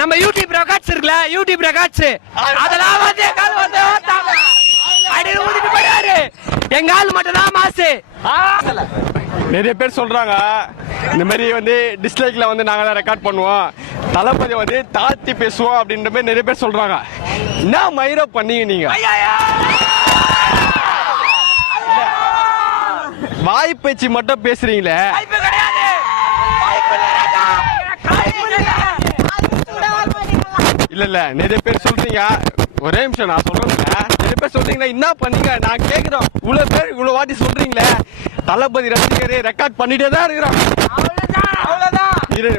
நம்ம YouTube records இருக்குல்ல, YouTube records அதெல்லாம் வந்து எங்கால் வந்து அடி ஊதிட்டு போயிடாரு. எங்கால் மட்டும் தான் மாசு. நிறைய பேர் சொல்றாங்க இந்த மாதிரி வந்து டிஸ்லைக்ல வந்து நாங்க தான் ரெக்கார்ட் பண்ணுவோம், தளபதி வந்து தாழ்த்தி பேசுவோம் அப்படின்ற மாதிரி நிறைய பேர் சொல்றாங்க. என்ன மயிர பண்ணீங்க நீங்க? வாய் பேச்சு மட்டும் பேசுறீங்களே. இல்ல இல்ல நிறைய பேர் சொல்றீங்க. ஒரே நிமிஷம் நான் சொல்றேன். நிறைய பேர் சொல்றீங்கன்னா என்ன பண்ணீங்க நான் கேக்குறோம். இவ்வளவு பேர் இவ்வளவு வாட்டி சொல்றீங்களே தளபதி ரசிகரே ரெக்கார்ட் பண்ணிட்டே தான் இருக்கிறோம்.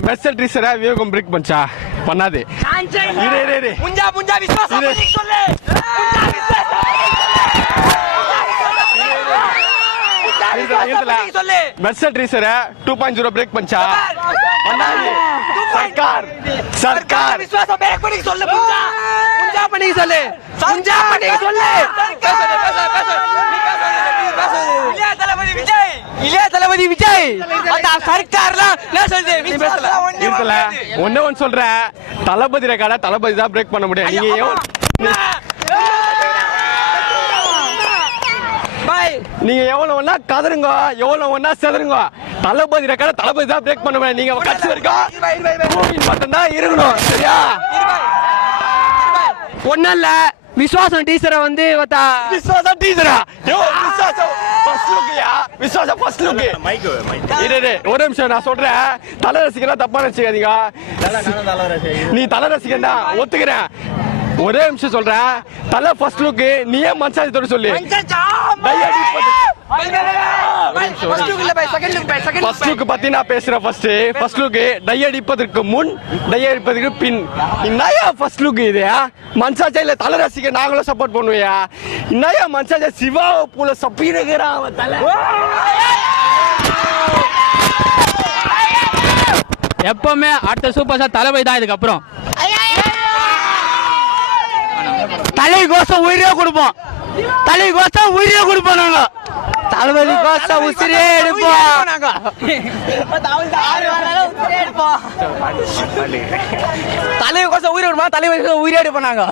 மெர்சல் ட்ரீசரா விவேகம் பிரேக் பண்ணா பண்ணாது. மெர்சல் ட்ரீசரா 2.0 பிரேக் பண்ணா பண்ணாது. சர்க்கார் சர்க்கார் விசுவாசம் பிரேக் பண்ணி சொல்லு. புஞ்சா பண்ணி சொல்லு. புஞ்சா பண்ணி சொல்லு. இளைய தளபதி விஜய் அந்த சர்க்கார்லாம் என்ன சொல்லுது? இருக்கல ஒண்ணே ஒன்னு சொல்றேன். தளபதி ரெக்கார்டா தளபதி தான் பிரேக் பண்ண முடியும். நீங்க எவ்வளவு ஒண்ணா கதருங்க, எவ்வளவு ஒண்ணா செதருங்க, தளபதி ரெக்கார்டா தளபதி தான் பிரேக் பண்ண முடியும். நீங்க கட்சி வரைக்கும் மட்டும் தான் இருக்கணும். சரியா? ஒண்ணும் இல்ல. விசுவாசம் டீச்சரை வந்து விசுவாசம் டீச்சரா விசுவாசம் ஃபர்ஸ்ட் லுக். ஒரு நிமிஷம் நான் சொல்றேன். தல ரசிகனா தப்பா நினைச்சுக்காதீங்க. நீ தல ரசிகனா ஒத்துக்கிறேன். ஒரே நிமிஷம் சொல்றேன். தல ஃபர்ஸ்ட் லுக் நீயே மனசாட்சியோட சொல்லு. ஃபர்ஸ்ட் லுக் பத்தி நான் பேசுறேன். ஃபர்ஸ்ட் லுக் டை அடிப்பதற்கு முன், டை அடிப்பதற்கு பின். என்னையா ஃபர்ஸ்ட் லுக் இது? மனசாட்சியா இல்ல தல ரசிக நாங்களும் சப்போர்ட் பண்ணுவியா? என்னையா மனசாட்சியா சிவா பூல சப்பீனகிறான் தல. எப்பவுமே அடுத்த சூப்பர் ஸ்டார் தளபதி தான். இதுக்கப்புறம் தலை கோசம் உயிரே கொடுப்போம். தலை கோசம் உயிரே கொடுப்போம். நாங்க தளபதி கோசம் உசிரே எடுப்போம். தலை கோசம் உயிரை விடுமா? தலை உயிரே எடுப்போம். நாங்க